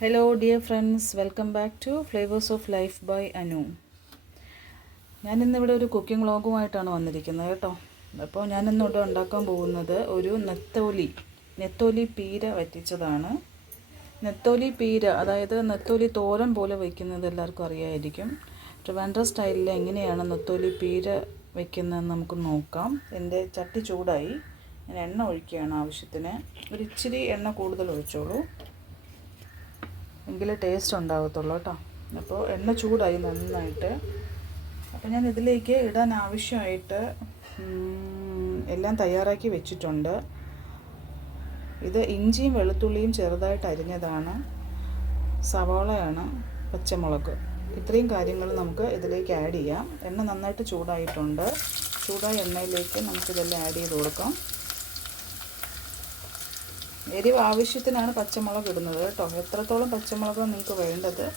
Hello dear friends welcome back to flavours of life by Anu ഞാൻ ഇന്നിവിടെ ഒരു cooking വ്ളോഗുമായിട്ടാണ് വന്നിരിക്കുന്നത് കേട്ടോ. അപ്പോൾ ഞാൻ ഇന്നിവിടെ ഉണ്ടാക്കാൻ പോകുന്നത് ഒരു നെത്തോലി നെത്തോലി പീര വറ്റിച്ചതാണ്. നെത്തോലി പീര അതായത് നെത്തോലി തോരൻ പോലെ വയ്ക്കുന്നത് എല്ലാവർക്കും അറിയാമായിരിക്കും ട്രിവാൻഡ്ര സ്റ്റൈലിൽ എങ്ങനെയാണ് നെത്തോലി പീര വയ്ക്കുന്നതെന്ന് നമുക്ക് നോക്കാം. എന്റെ ചട്ടി ചൂടായി. ഞാൻ എണ്ണ ഒഴിക്കുകയാണ് ആവശ്യത്തിന്. ഒരു ഇച്ചിരി എണ്ണ കൂടുതൽ ഒഴിച്ചോളൂ. എങ്കിലേ ടേസ്റ്റ് ഉണ്ടാകത്തുള്ളൂ കേട്ടോ. അപ്പോൾ എണ്ണ ചൂടായി നന്നായിട്ട്. അപ്പോൾ ഞാൻ ഇതിലേക്ക് ഇടാൻ ആവശ്യമായിട്ട് എല്ലാം തയ്യാറാക്കി വെച്ചിട്ടുണ്ട്. ഇത് ഇഞ്ചിയും വെളുത്തുള്ളിയും ചെറുതായിട്ട് അരിഞ്ഞതാണ്. സവാളയാണ് പച്ചമുളക്. ഇത്രയും കാര്യങ്ങൾ നമുക്ക് ഇതിലേക്ക് ആഡ് ചെയ്യാം. എണ്ണ നന്നായിട്ട് ചൂടായിട്ടുണ്ട്. ചൂടായ എണ്ണയിലേക്ക് നമുക്കിതെല്ലാം ആഡ് ചെയ്ത് കൊടുക്കാം. എരിവ് ആവശ്യത്തിനാണ് പച്ചമുളക് ഇടുന്നത് കേട്ടോ. എത്രത്തോളം പച്ചമുളക് നിങ്ങൾക്ക് വേണ്ടത്?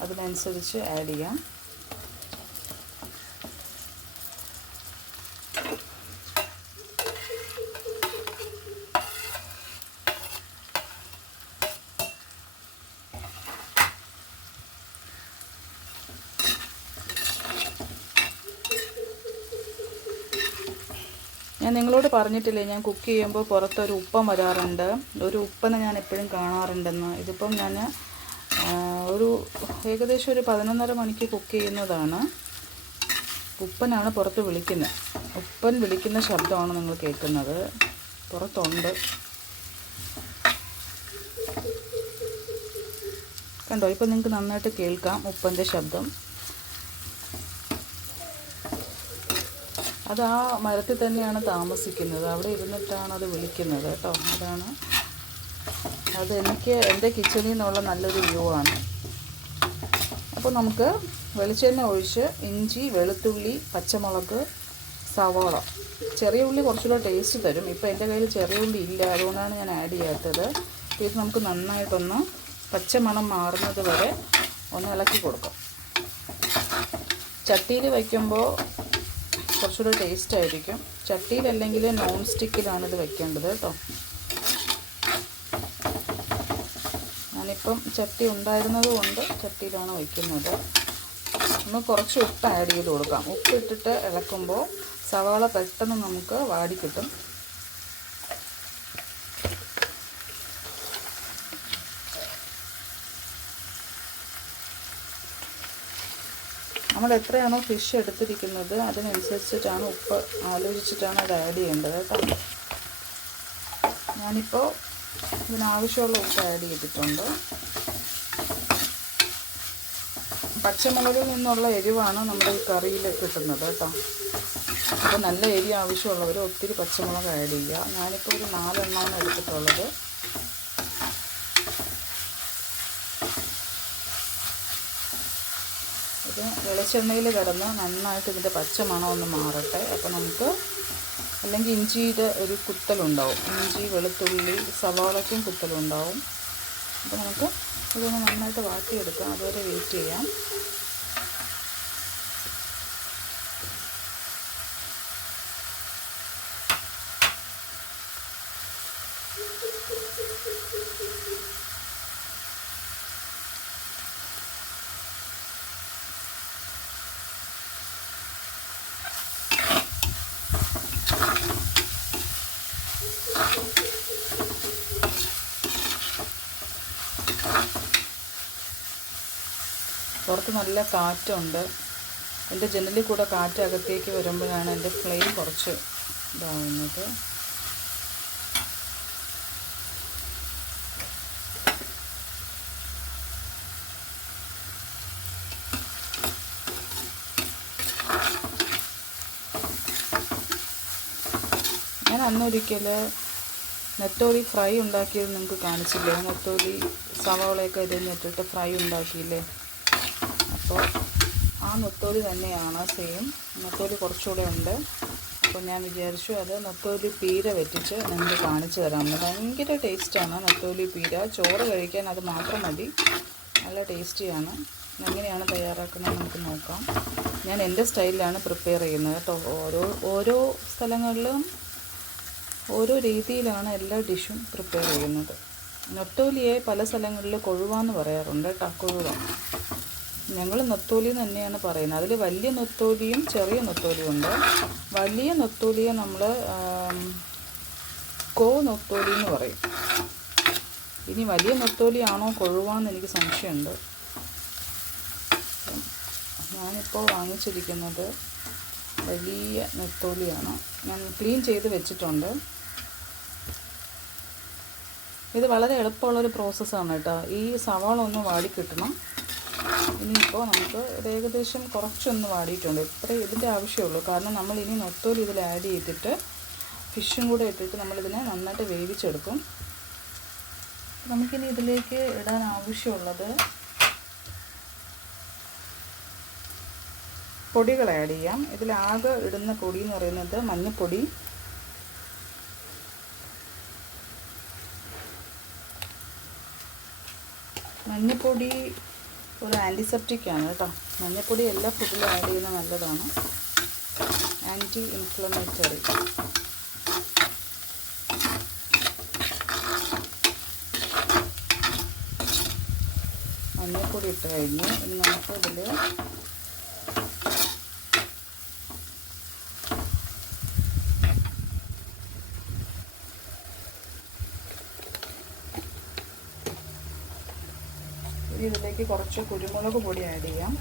അതിനനുസരിച്ച് ആഡ് ചെയ്യാം. ഞാൻ നിങ്ങളോട് പറഞ്ഞിട്ടില്ലേ ഞാൻ കുക്ക് ചെയ്യുമ്പോൾ പുറത്തൊരു ഉപ്പം വരാറുണ്ട്. ഒരു ഉപ്പനെ ഞാൻ എപ്പോഴും കാണാറുണ്ടെന്ന്. ഇതിപ്പം ഞാൻ ഒരു ഏകദേശം ഒരു പതിനൊന്നര മണിക്ക് കുക്ക് ചെയ്യുന്നതാണ്. ഉപ്പനാണ് പുറത്ത് വിളിക്കുന്നത്. ഉപ്പൻ വിളിക്കുന്ന ശബ്ദമാണ് നിങ്ങൾ കേൾക്കുന്നത്. പുറത്തുണ്ട്. കണ്ടോ? ഇപ്പം നിങ്ങൾക്ക് നന്നായിട്ട് കേൾക്കാം ഉപ്പന്റെ ശബ്ദം. അത് ആ മരത്തിൽ തന്നെയാണ് താമസിക്കുന്നത്. അവിടെ ഇരുന്നിട്ടാണ് അത് വിളിക്കുന്നത് കേട്ടോ. അതാണ് അത് എനിക്ക് എന്റെ കിച്ചണിൽ നിന്നുള്ള നല്ലൊരു വ്യൂ ആണ്. അപ്പോൾ നമുക്ക് വെളിച്ചെണ്ണ ഒഴിച്ച് ഇഞ്ചി വെളുത്തുള്ളി പച്ചമുളക് സവാള. ചെറിയ ഉള്ളി കുറച്ചുകൂടെ ടേസ്റ്റ് തരും. ഇപ്പോൾ എന്റെ കയ്യിൽ ചെറിയ ഉള്ളി ഇല്ല. അതുകൊണ്ടാണ് ഞാൻ ആഡ് ചെയ്യാത്തത്. ഇത് നമുക്ക് നന്നായിട്ടൊന്ന് പച്ചമണം മാറുന്നത് വരെ ഒന്ന് ഇളക്കി കൊടുക്കാം. ചട്ടിയിൽ വയ്ക്കുമ്പോൾ കുറച്ചുകൂടെ ടേസ്റ്റ് ആയിരിക്കും. ചട്ടിയിലല്ലെങ്കിൽ നോൺ സ്റ്റിക്കിലാണ് ഇത് വെക്കേണ്ടത് കേട്ടോ. ഞാനിപ്പം ചട്ടി ഉണ്ടായിരുന്നത് കൊണ്ട് ചട്ടിയിലാണ് വയ്ക്കുന്നത് ഒന്ന് കുറച്ച് ഉപ്പ് ആഡ് ചെയ്ത് കൊടുക്കാം. ഉപ്പ് ഇട്ടിട്ട് ഇളക്കുമ്പോൾ സവാള പെട്ടെന്ന് നമുക്ക് വാടി കിട്ടും. നമ്മൾ എത്രയാണോ ഫിഷ് എടുത്തിരിക്കുന്നത് അതിനനുസരിച്ചിട്ടാണ് ഉപ്പ് ആലോചിച്ചിട്ടാണ് അത് ആഡ് ചെയ്യേണ്ടത് കേട്ടോ. ഞാനിപ്പോൾ ഇതിനാവശ്യമുള്ള ഉപ്പ് ആഡ് ചെയ്തിട്ടുണ്ട്. പച്ചമുളകിൽ നിന്നുള്ള എരിവാണ് നമ്മുടെ ഈ കറിയിൽ കിട്ടുന്നത് കേട്ടോ. അപ്പോൾ നല്ല എരി ആവശ്യമുള്ളവർ ഒത്തിരി പച്ചമുളക് ആഡ് ചെയ്യുക. ഞാനിപ്പോൾ ഒരു നാലെണ്ണമാണ് എടുത്തിട്ടുള്ളത്. വെളിച്ചെണ്ണയിൽ കിടന്ന് നന്നായിട്ട് ഇതിന്റെ പച്ച മണം ഒന്ന് മാറട്ടെ. അപ്പോൾ നമുക്ക് അല്ലെങ്കിൽ ഇഞ്ചിയുടെ ഒരു കുത്തലുണ്ടാവും. ഇഞ്ചി വെളുത്തുള്ളി സവാളയ്ക്കും കുത്തലുണ്ടാവും. അപ്പോൾ നമുക്ക് ഇതൊന്ന് നന്നായിട്ട് വാട്ടിയെടുക്കാം. അതുവരെ വെയിറ്റ് ചെയ്യാം. പുറത്ത് നല്ല കാറ്റുണ്ട്. എന്റെ ജനലിൽ കൂടെ കാറ്റ് അകത്തേക്ക് വരുമ്പോഴാണ് എന്റെ ഫ്ലെയിം കുറച്ച് ഇതാവുന്നത്. ഞാൻ അന്നൊരിക്കൽ നെത്തോലി ഫ്രൈ ഉണ്ടാക്കിയത് നിങ്ങൾക്ക് കാണിച്ചില്ലേ? നെത്തോലി സവാളയൊക്കെ ഇതിൽ നിന്നിട്ടിട്ട് ഫ്രൈ ഉണ്ടാക്കിയില്ലേ? അപ്പോൾ ആ നെത്തോലി തന്നെയാണ് സെയിം നെത്തോലി കുറച്ചുകൂടെ ഉണ്ട്. അപ്പോൾ ഞാൻ വിചാരിച്ചു അത് നെത്തോലി പീര വെറ്റിച്ച് നിങ്ങൾക്ക് കാണിച്ചു തരാമെന്ന് ഭയങ്കര ടേസ്റ്റാണ് നെത്തോലി പീര. ചോറ് കഴിക്കാൻ അത് മാത്രം മതി. നല്ല ടേസ്റ്റിയാണ് എങ്ങനെയാണ് തയ്യാറാക്കുന്നത് നമുക്ക് നോക്കാം. ഞാൻ എന്റെ സ്റ്റൈലിലാണ് പ്രിപ്പയർ ചെയ്യുന്നത് കേട്ടോ. ഓരോ ഓരോ സ്ഥലങ്ങളിലും ഓരോ രീതിയിലാണ് എല്ലാ ഡിഷും പ്രിപ്പയർ ചെയ്യുന്നത്. നൊട്ടോലിയെ പല സ്ഥലങ്ങളിൽ കൊഴുവാന്ന് പറയാറുണ്ട് കേട്ടോ. കൊഴുവ. ഞങ്ങൾ നൊത്തോലി തന്നെയാണ് പറയുന്നത്. അതിൽ വലിയ നൊത്തോലിയും ചെറിയ നൊത്തോലിയും ഉണ്ട്. വലിയ നൊത്തോലിയെ നമ്മൾ കോ നൊത്തോലി എന്ന് പറയും. ഇനി വലിയ നൊത്തോലിയാണോ കൊഴുവാന്ന് എനിക്ക് സംശയമുണ്ട്. ഞാനിപ്പോൾ വാങ്ങിച്ചിരിക്കുന്നത് വലിയ നെത്തോലിയാണ്. ഞാൻ ക്ലീൻ ചെയ്ത് വെച്ചിട്ടുണ്ട്. ഇത് വളരെ എളുപ്പമുള്ളൊരു പ്രോസസ്സാണ് കേട്ടോ. ഈ സവാള ഒന്ന് വാടി കിട്ടണം. ഇനിയിപ്പോൾ നമുക്ക് ഏകദേശം കുറച്ചൊന്ന് വാടിയിട്ടുണ്ട്. ഇത്ര ഇതിന്റെ ആവശ്യമുള്ളൂ. കാരണം നമ്മൾ ഇനി നൊത്തോലി ഇതിൽ ആഡ് ചെയ്തിട്ട് ഫിഷും കൂടെ ഇട്ടിട്ട് നമ്മളിതിനെ നന്നായിട്ട് വേവിച്ചെടുക്കും. നമുക്കിനി ഇതിലേക്ക് ഇടാൻ ആവശ്യമുള്ളത് പൊടികൾ ആഡ് ചെയ്യാം. ഇതിലാകെ ഇടുന്ന പൊടി എന്ന് പറയുന്നത് മഞ്ഞൾപ്പൊടി മഞ്ഞൾപ്പൊടി ഒരു ആന്റിസെപ്റ്റിക് ആണ് കേട്ടോ. മഞ്ഞൾപ്പൊടി എല്ലാ ഫുഡിലും ആഡ് ചെയ്യുന്നത് നല്ലതാണ്. ആന്റി ഇൻഫ്ലമേറ്ററി മഞ്ഞൾപ്പൊടി ഇട്ട് കഴിഞ്ഞ്. ഇനി നമുക്ക് ഇതിൽ ഇനി ഇതിലേക്ക് കുറച്ച് കുരുമുളക് പൊടി ആഡ് ചെയ്യാം.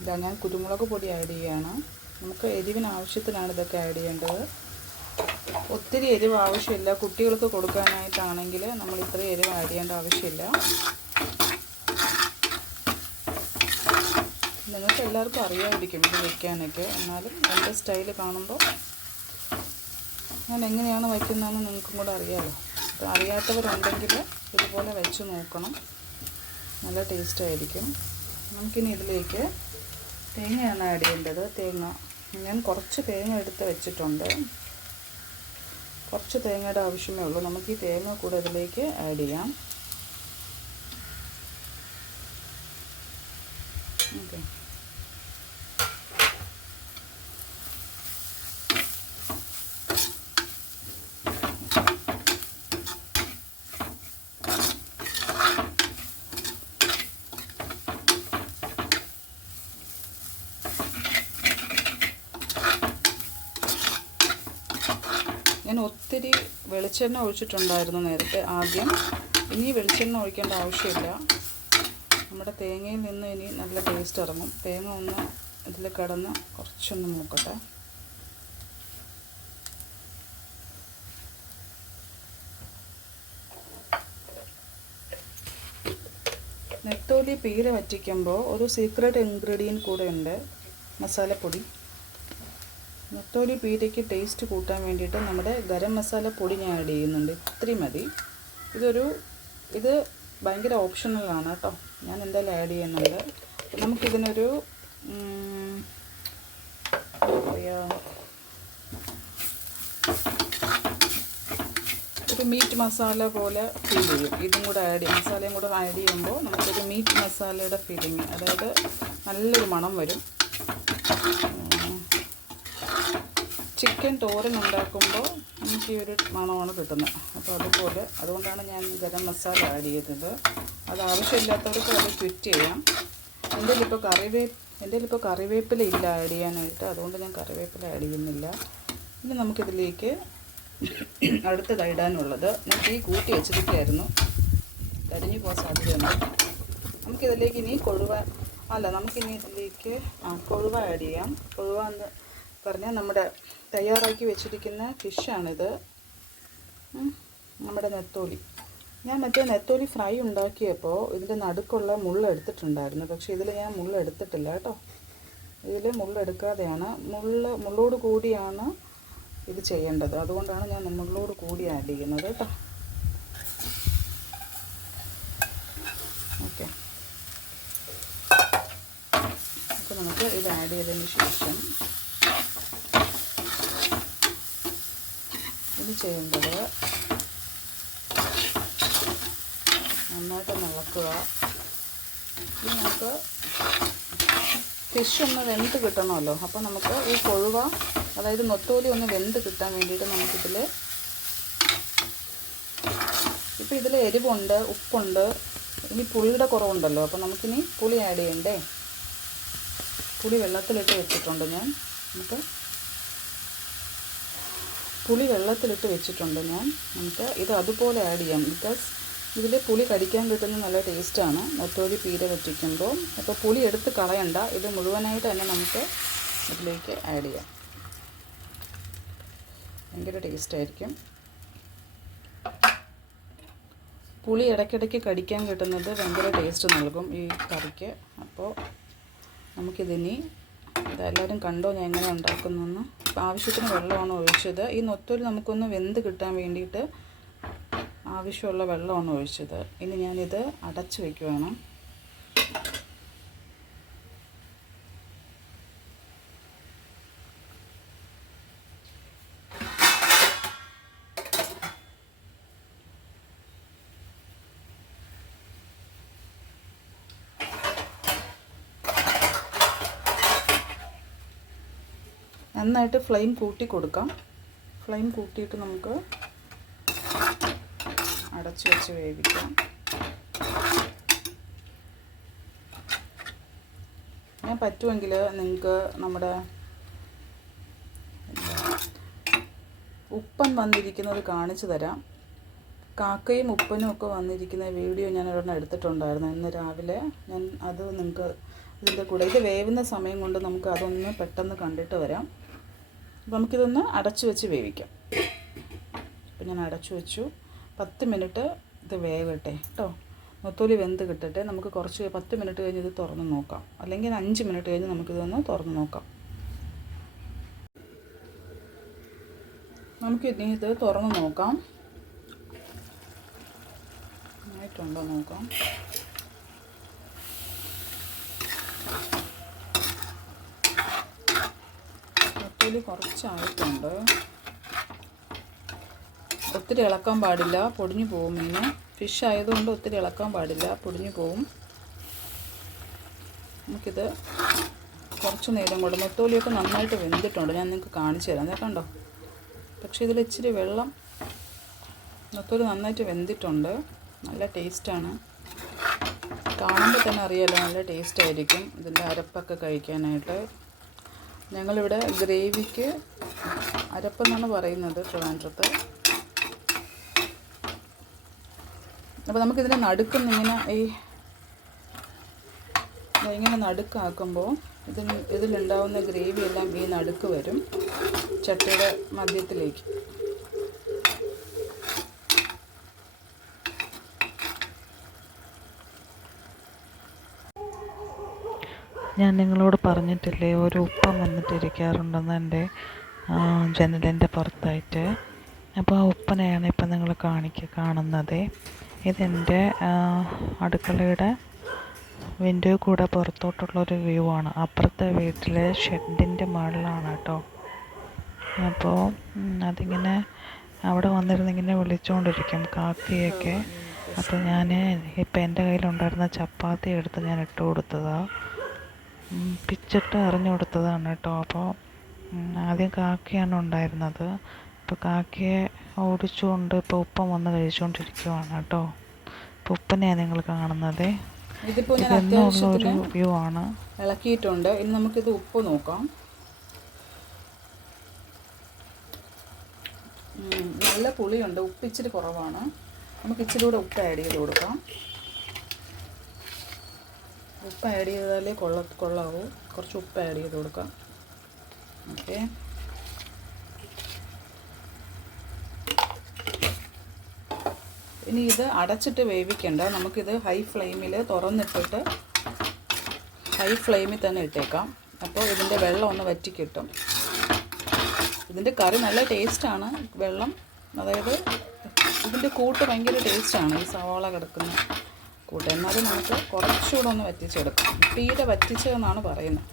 ഇതാ ഞാൻ കുരുമുളക് പൊടി ആഡ് ചെയ്യുകയാണ്. നമുക്ക് എരിവിന് ആവശ്യത്തിനാണ് ഇതൊക്കെ ആഡ് ചെയ്യേണ്ടത്. ഒത്തിരി എരിവ് ആവശ്യമില്ല. കുട്ടികൾക്ക് കൊടുക്കാനായിട്ടാണെങ്കിൽ നമ്മൾ ഇത്ര എരിവ് ആഡ് ചെയ്യേണ്ട ആവശ്യമില്ല. നിങ്ങൾക്ക് എല്ലാവർക്കും അറിയാമായിരിക്കും ഇത് വയ്ക്കാനൊക്കെ എന്നാലും എന്റെ സ്റ്റൈൽ കാണുമ്പോൾ ഞാൻ എങ്ങനെയാണ് വയ്ക്കുന്നതെന്ന് നിങ്ങൾക്കും കൂടെ അറിയാമല്ലോ അപ്പോൾ അറിയാത്തവരുണ്ടെങ്കിൽ ഇതുപോലെ വെച്ച് നോക്കണം. നല്ല ടേസ്റ്റ് ആയിരിക്കും. നമുക്കിനി ഇതിലേക്ക് തേങ്ങയാണ് ആഡ് ചെയ്യേണ്ടത്. തേങ്ങ. ഞാൻ കുറച്ച് തേങ്ങ എടുത്ത് വെച്ചിട്ടുണ്ട്. കുറച്ച് തേങ്ങയുടെ ആവശ്യമേ ഉള്ളൂ. നമുക്ക് ഈ തേങ്ങ കൂടെ ഇതിലേക്ക് ആഡ് ചെയ്യാം ഓക്കെ ഞാൻ ഒത്തിരി വെളിച്ചെണ്ണ ഒഴിച്ചിട്ടുണ്ടായിരുന്നു നേരത്തെ ആദ്യം. ഇനി വെളിച്ചെണ്ണ ഒഴിക്കേണ്ട ആവശ്യമില്ല. നമ്മുടെ തേങ്ങയിൽ നിന്ന് ഇനി നല്ല ടേസ്റ്റ് ഇറങ്ങും. തേങ്ങ ഒന്ന് ഇതിൽ കിടന്ന് കുറച്ചൊന്ന് നോക്കട്ടെ നെത്തോലി പീര വറ്റിക്കുമ്പോൾ ഒരു സീക്രട്ട് ഇൻഗ്രീഡിയന്റ് കൂടെ ഉണ്ട്. മസാലപ്പൊടി. നെത്തോലി പീരയ്ക്ക് ടേസ്റ്റ് കൂട്ടാൻ വേണ്ടിയിട്ട് നമ്മുടെ ഗരം മസാല പൊടി ഞാൻ ആഡ് ചെയ്യുന്നുണ്ട്. ഇത്രയും മതി. ഇതൊരു ഇത് ഭയങ്കര ഓപ്ഷണലാണ് കേട്ടോ ഞാൻ എന്തായാലും ആഡ് ചെയ്യുന്നുണ്ട്. നമുക്കിതിനൊരു ഒരു മീറ്റ് മസാല പോലെ ഫീൽ ചെയ്യും. ഇതും കൂടെ ആഡ് ചെയ്യും. മസാലയും കൂടെ ആഡ് ചെയ്യുമ്പോൾ നമുക്കൊരു മീറ്റ് മസാലയുടെ ഫീലിംഗ് അതായത് നല്ലൊരു മണം വരും. ചിക്കൻ തോരൻ ഉണ്ടാക്കുമ്പോൾ നമുക്ക് ഈ ഒരു മണമാണ് കിട്ടുന്നത്. അപ്പോൾ അതുപോലെ അതുകൊണ്ടാണ് ഞാൻ ഗരം മസാല ആഡ് ചെയ്തത്. അത് ആവശ്യമില്ലാത്തവർക്ക് അത് ക്വിറ്റ് ചെയ്യാം. എന്റെ ഇപ്പോൾ കറിവേ എന്റെ ഇപ്പോൾ കറിവേപ്പില ഇല്ല ആഡ് ചെയ്യാനായിട്ട്. അതുകൊണ്ട് ഞാൻ കറിവേപ്പില ആഡ് ചെയ്യുന്നില്ല. ഇനി നമുക്കിതിലേക്ക് അടുത്തത് ഇടാനുള്ളത്. ഞാൻ തീ കൂട്ടി വെച്ചിരിക്കുകയായിരുന്നു. കരിഞ്ഞു പോകാൻ സാധ്യതയുണ്ട്. നമുക്കിതിലേക്ക് ഇനി കൊഴുവ അല്ല നമുക്കിനി ഇതിലേക്ക് കൊഴുവ ആഡ് ചെയ്യാം. കൊഴുവ എന്ന് പറഞ്ഞാൽ നമ്മുടെ തയ്യാറാക്കി വെച്ചിരിക്കുന്ന ഫിഷാണിത്. നമ്മുടെ നെത്തോലി. ഞാൻ മറ്റേ നെത്തോലി ഫ്രൈ ഉണ്ടാക്കിയപ്പോൾ ഇതിന്റെ നടുക്കുള്ള മുള്ളെടുത്തിട്ടുണ്ടായിരുന്നു പക്ഷേ ഇതിൽ ഞാൻ മുള്ളെടുത്തിട്ടില്ല കേട്ടോ. ഇതിൽ മുള്ളെടുക്കാതെയാണ് മുള്ള മുള്ളോട് കൂടിയാണ് ഇത് ചെയ്യേണ്ടത്. അതുകൊണ്ടാണ് ഞാൻ മുള്ളോട് കൂടി ആഡ് ചെയ്യുന്നത് കേട്ടോ. ഓക്കെ. അപ്പോൾ നമുക്ക് ഇത് ആഡ് ചെയ്തതിന് ശേഷം ഇത് ചെയ്യേണ്ടത് നന്നായിട്ട് നിളക്കുക നമുക്ക് ഫിഷ് ഒന്ന് വെന്ത് കിട്ടണമല്ലോ. അപ്പോൾ നമുക്ക് ഈ കൊഴുവ അതായത് നൊത്തോലി ഒന്ന് വെന്ത് കിട്ടാൻ വേണ്ടിയിട്ട് നമുക്കിതിൽ ഇപ്പോൾ ഇതിൽ എരിവുണ്ട് ഉപ്പുണ്ട് ഇനി പുളിയുടെ കുറവുണ്ടല്ലോ. അപ്പോൾ നമുക്കിനി പുളി ആഡ് ചെയ്യണ്ടേ? പുളി വെള്ളത്തിലിട്ട് വെച്ചിട്ടുണ്ട് ഞാൻ. നമുക്ക് പുളി വെള്ളത്തിലിട്ട് വെച്ചിട്ടുണ്ട് ഞാൻ. നമുക്ക് ഇത് അതുപോലെ ആഡ് ചെയ്യാം. ബിക്കോസ് ഇതിൽ പുളി കടിക്കാൻ കിട്ടുന്ന നല്ല ടേസ്റ്റാണ് നൊത്തോലി പീര വറ്റിക്കുമ്പോൾ. അപ്പോൾ പുളി എടുത്ത് കളയണ്ട. ഇത് മുഴുവനായിട്ട് തന്നെ നമുക്ക് ഇതിലേക്ക് ആഡ് ചെയ്യാം. ഭയങ്കര ടേസ്റ്റായിരിക്കും പുളി ഇടയ്ക്കിടയ്ക്ക് കടിക്കാൻ കിട്ടുന്നത് ഭയങ്കര ടേസ്റ്റ് നൽകും ഈ കറിക്ക്. അപ്പോൾ നമുക്കിതിനി ഇതെല്ലാവരും കണ്ടോ ഞാൻ എങ്ങനെ ഉണ്ടാക്കുന്നതെന്ന് ആവശ്യത്തിന് വെള്ളമാണ് ഒഴിച്ചത്? ഈ നൊത്തൂരി നമുക്കൊന്ന് വെന്ത് കിട്ടാൻ വേണ്ടിയിട്ട് ആവശ്യമുള്ള വെള്ളമാണ് ഒഴിച്ചത്. ഇനി ഞാനിത് അടച്ച് വയ്ക്കുവാണ് നന്നായിട്ട് ഫ്ലെയിം കൂട്ടി കൊടുക്കാം. ഫ്ലെയിം കൂട്ടിയിട്ട് നമുക്ക് അടച്ചു വെച്ച് വേവിക്കാം. ഞാൻ പറ്റുമെങ്കിൽ നിങ്ങൾക്ക് നമ്മുടെ ഉപ്പൻ വന്നിരിക്കുന്നത് കാണിച്ചു തരാം. കാക്കയും ഉപ്പനും ഒക്കെ വന്നിരിക്കുന്ന വീഡിയോ ഞാൻ ഒരെണ്ണം എടുത്തിട്ടുണ്ടായിരുന്നു. ഇന്ന് രാവിലെ ഞാൻ അത് നിങ്ങൾക്ക് ഇതിന്റെ കൂടെ ഇത് വേവുന്ന സമയം കൊണ്ട് നമുക്ക് അതൊന്ന് പെട്ടെന്ന് കണ്ടിട്ട് വരാം. അപ്പോൾ നമുക്കിതൊന്ന് അടച്ചു വെച്ച് വേവിക്കാം. അപ്പോൾ ഞാൻ അടച്ചു വെച്ചു. പത്ത് മിനിറ്റ് ഇത് വേവട്ടെ കേട്ടോ. നൊത്തോലി വെന്ത് കിട്ടട്ടെ. നമുക്ക് കുറച്ച് പത്ത് മിനിറ്റ് കഴിഞ്ഞ് ഇത് തുറന്ന് നോക്കാം. അല്ലെങ്കിൽ അഞ്ച് മിനിറ്റ് കഴിഞ്ഞ് നമുക്കിതൊന്ന് തുറന്ന് നോക്കാം. നമുക്ക് ഇനി ഇത് തുറന്ന് നോക്കാം. ആയിട്ടുണ്ടോ നോക്കാം. നൊത്തോലി കുറച്ചായിട്ടുണ്ട്. ഒത്തിരി ഇളക്കാൻ പാടില്ല പൊടിഞ്ഞു പോകും മീന്. ഫിഷ് ആയതുകൊണ്ട് ഒത്തിരി ഇളക്കാൻ പാടില്ല പൊടിഞ്ഞു പോകും. നമുക്കിത് കുറച്ച് നേരം കൊണ്ട് മുത്തോലിയൊക്കെ നന്നായിട്ട് വെന്തിട്ടുണ്ട്. ഞാൻ നിങ്ങൾക്ക് കാണിച്ചു തരാം. കേട്ടോ പക്ഷേ ഇതിൽ ഇച്ചിരി വെള്ളം മുത്തോലി നന്നായിട്ട് വെന്തിട്ടുണ്ട്. നല്ല ടേസ്റ്റാണ്. കാണുമ്പോൾ തന്നെ അറിയാലോ നല്ല ടേസ്റ്റ് ആയിരിക്കും ഇതിന്റെ അരപ്പൊക്കെ കഴിക്കാനായിട്ട്. ഞങ്ങളിവിടെ ഗ്രേവിക്ക് അരപ്പെന്നാണ് പറയുന്നത് ട്രിവാൻഡ്രത്ത്. അപ്പോൾ നമുക്കിതിന്റെ നടുക്കുന്ന ഇങ്ങനെ ഈ ഇങ്ങനെ നടുക്കാക്കുമ്പോൾ ഇതിൽ ഇതിലുണ്ടാവുന്ന ഗ്രേവി എല്ലാം ഈ നടുക്ക് വരും ചട്ടിയുടെ മധ്യത്തിലേക്ക്. ഞാൻ നിങ്ങളോട് പറഞ്ഞിട്ടില്ലേ ഒരു ഉപ്പ വന്നിട്ടിരിക്കാറുണ്ടെന്ന് എന്റെ ജനലിന്റെ പുറത്തായിട്ട്. അപ്പോൾ ആ ഉപ്പനെയാണ് ഇപ്പം നിങ്ങൾ കാണിക്ക കാണുന്നത്. ഇതെന്റെ അടുക്കളയുടെ വിൻഡോ കൂടെ പുറത്തോട്ടുള്ളൊരു വ്യൂ ആണ്. അപ്പുറത്തെ വീട്ടിലെ ഷെഡിന്റെ മുകളിലാണ് കേട്ടോ. അപ്പോൾ അതിങ്ങനെ അവിടെ വന്നിരുന്നിങ്ങനെ വിളിച്ചുകൊണ്ടിരിക്കും കാക്കയൊക്കെ അപ്പോൾ ഞാൻ ഇപ്പം എന്റെ കയ്യിലുണ്ടായിരുന്ന ചപ്പാത്തി എടുത്ത് ഞാൻ ഇട്ട് കൊടുത്തതാണ് പിച്ചിട്ട് എറിഞ്ഞു കൊടുത്തതാണ് കേട്ടോ. അപ്പോൾ ആദ്യം കാക്കയാണ് ഉണ്ടായിരുന്നത്. ഇപ്പോൾ കാക്കയെ ഓടിച്ചുകൊണ്ട് ഇപ്പോൾ ഉപ്പം വന്ന് കഴിച്ചുകൊണ്ടിരിക്കുവാണ് കേട്ടോ. ഇപ്പോൾ ഉപ്പനെയാണ് നിങ്ങൾ കാണുന്നത്. ഇതിപ്പോൾ ഞാൻ അത്യാവശ്യത്തിന് വ്യൂ ആണ്. ഇളക്കിയിട്ടുണ്ട്. ഇനി നമുക്കിത് ഉപ്പ് നോക്കാം. നല്ല പുളിയുണ്ട്. ഉപ്പ് ഇച്ചിരി കുറവാണ്. നമുക്ക് ഇച്ചിരി കൂടെ ഉപ്പ് ആഡ് ചെയ്ത് കൊടുക്കാം. ഉപ്പ് ആഡ് ചെയ്താലേ കൊള്ള കൊള്ളാവൂ. കുറച്ച് ഉപ്പ് ആഡ് ചെയ്ത് കൊടുക്കാം. ഓക്കെ ഇനി ഇത് അടച്ചിട്ട് വേവിക്കണ്ട. നമുക്കിത് ഹൈ ഫ്ലെയിമിൽ തുറന്നിട്ടിട്ട് ഹൈ ഫ്ലെയിമിൽ തന്നെ ഇട്ടേക്കാം. അപ്പോൾ ഇതിന്റെ വെള്ളം ഒന്ന് വറ്റി കിട്ടും. ഇതിന്റെ കറി നല്ല ടേസ്റ്റാണ് വെള്ളം അതായത് ഇതിന്റെ കൂട്ട് ഭയങ്കര ടേസ്റ്റാണ് ഈ സവാള കിടക്കുന്ന കൂട്ട്. എന്നാലും നമുക്ക് കുറച്ചുകൂടെ ഒന്ന് വറ്റിച്ചെടുക്കാം. തീരെ വറ്റിച്ചതെന്നാണ് പറയുന്നത്.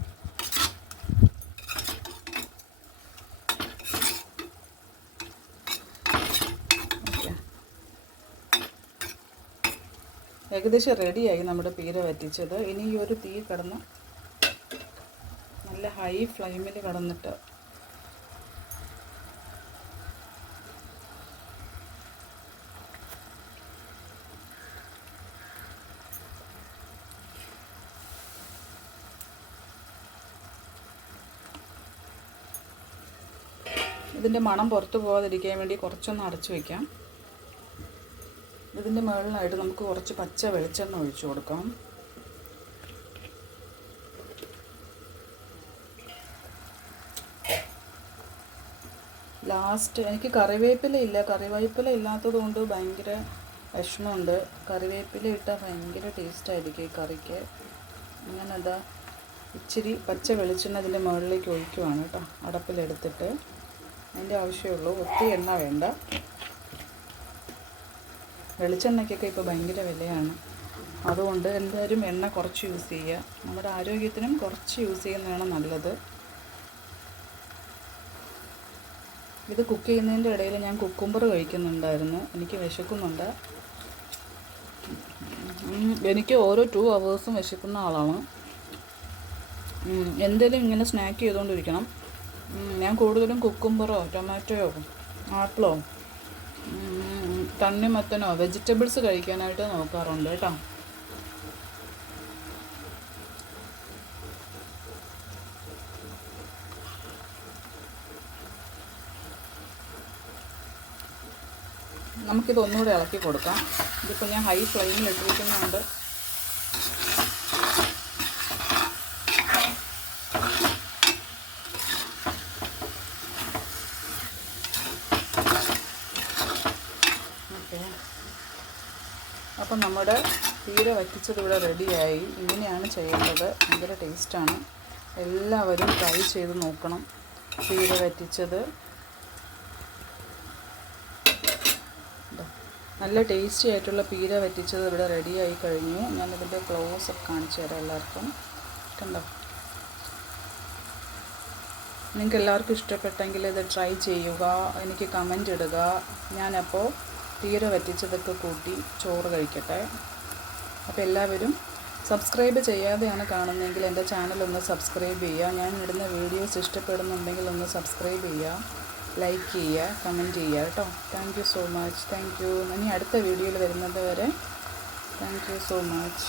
ഏകദേശം റെഡിയായി നമ്മുടെ പീര വറ്റിച്ചത്. ഇനി ഈ ഒരു തീ കിടന്ന് നല്ല ഹൈ ഫ്ലെയിമിൽ കിടന്നിട്ട് ഇതിന്റെ മണം പുറത്ത് പോകാതിരിക്കാൻ വേണ്ടി കുറച്ചൊന്ന് അടച്ചു വയ്ക്കാം ഇതിന്റെ മുകളിലായിട്ട് നമുക്ക് കുറച്ച് പച്ച വെളിച്ചെണ്ണ ഒഴിച്ചു കൊടുക്കാം. ലാസ്റ്റ് എനിക്ക് കറിവേപ്പില ഇല്ല. കറിവേപ്പില ഇല്ലാത്തത് കൊണ്ട് ഭയങ്കര വിഷമമുണ്ട്. കറിവേപ്പില ഇട്ടാൽ ഭയങ്കര ടേസ്റ്റ് ആയിരിക്കും ഈ കറിക്ക്. അങ്ങനെ അതാ ഇച്ചിരി പച്ച വെളിച്ചെണ്ണ ഇതിന്റെ മുകളിലേക്ക് ഒഴിക്കുവാണ് കേട്ടോ. അടപ്പിലെടുത്തിട്ട്. അതിന്റെ ആവശ്യമുള്ളൂ. ഒത്തിരി എണ്ണ വേണ്ട. വെളിച്ചെണ്ണയ്ക്കൊക്കെ ഇപ്പോൾ ഭയങ്കര വിലയാണ്. അതുകൊണ്ട് എന്തായാലും എണ്ണ കുറച്ച് യൂസ് ചെയ്യുക. നമ്മുടെ ആരോഗ്യത്തിനും കുറച്ച് യൂസ് ചെയ്യുന്നതാണ് നല്ലത്. ഇത് കുക്ക് ചെയ്യുന്നതിന്റെ ഇടയിൽ ഞാൻ കുക്കുംബർ കഴിക്കുന്നുണ്ടായിരുന്നു. എനിക്ക് വിശക്കുന്നുണ്ട്. എനിക്ക് ഓരോ ടു അവേഴ്സും വിശക്കുന്ന ആളാണ്. എന്തേലും ഇങ്ങനെ സ്നാക്ക് ചെയ്തുകൊണ്ടിരിക്കണം. ഞാൻ കൂടുതലും കുക്കുംബറോ ടൊമാറ്റോയോ ആപ്പിളോ തണ്ണി തണ്ണിമത്തനോ വെജിറ്റബിൾസ് കഴിക്കാനായിട്ട് നോക്കാറുണ്ട് കേട്ടോ. നമുക്കിത് ഒന്നുകൂടെ ഇളക്കി കൊടുക്കാം. ഇതിപ്പോൾ ഞാൻ ഹൈ ഫ്ലെയിമിൽ ഇട്ടിരിക്കുന്നുണ്ട് ഓക്കെ അപ്പം നമ്മുടെ തീരെ വറ്റിച്ചത് ഇവിടെ റെഡിയായി. ഇങ്ങനെയാണ് ചെയ്യേണ്ടത്. ഭയങ്കര ടേസ്റ്റാണ്. എല്ലാവരും ട്രൈ ചെയ്ത് നോക്കണം. തീരെ വറ്റിച്ചത്. നല്ല ടേസ്റ്റി ആയിട്ടുള്ള പീര വറ്റിച്ചത് ഇവിടെ റെഡിയായി കഴിഞ്ഞു. ഞാനിതിന്റെ ക്ലോസ് കാണിച്ചു തരാം എല്ലാവർക്കും. കണ്ടോ? നിങ്ങൾക്ക് എല്ലാവർക്കും ഇഷ്ടപ്പെട്ടെങ്കിൽ ഇത് ട്രൈ ചെയ്യുക. എനിക്ക് കമന്റ് ഇടുക. ഞാനപ്പോൾ തീര വറ്റിച്ചതൊക്കെ കൂട്ടി ചോറ് കഴിക്കട്ടെ. അപ്പോൾ എല്ലാവരും സബ്സ്ക്രൈബ് ചെയ്യാതെയാണ് കാണുന്നതെങ്കിൽ എന്റെ ചാനൽ ഒന്ന് സബ്സ്ക്രൈബ് ചെയ്യുക. ഞാൻ ഇടുന്ന വീഡിയോസ് ഇഷ്ടപ്പെടുന്നുണ്ടെങ്കിൽ ഒന്ന് സബ്സ്ക്രൈബ് ചെയ്യുക. ലൈക്ക് ചെയ്യുക കമന്റ് ചെയ്യുക കേട്ടോ. Thank you so much thank you ഇനി അടുത്ത വീഡിയോയിൽ വരുന്നത് വരെ. Thank you so much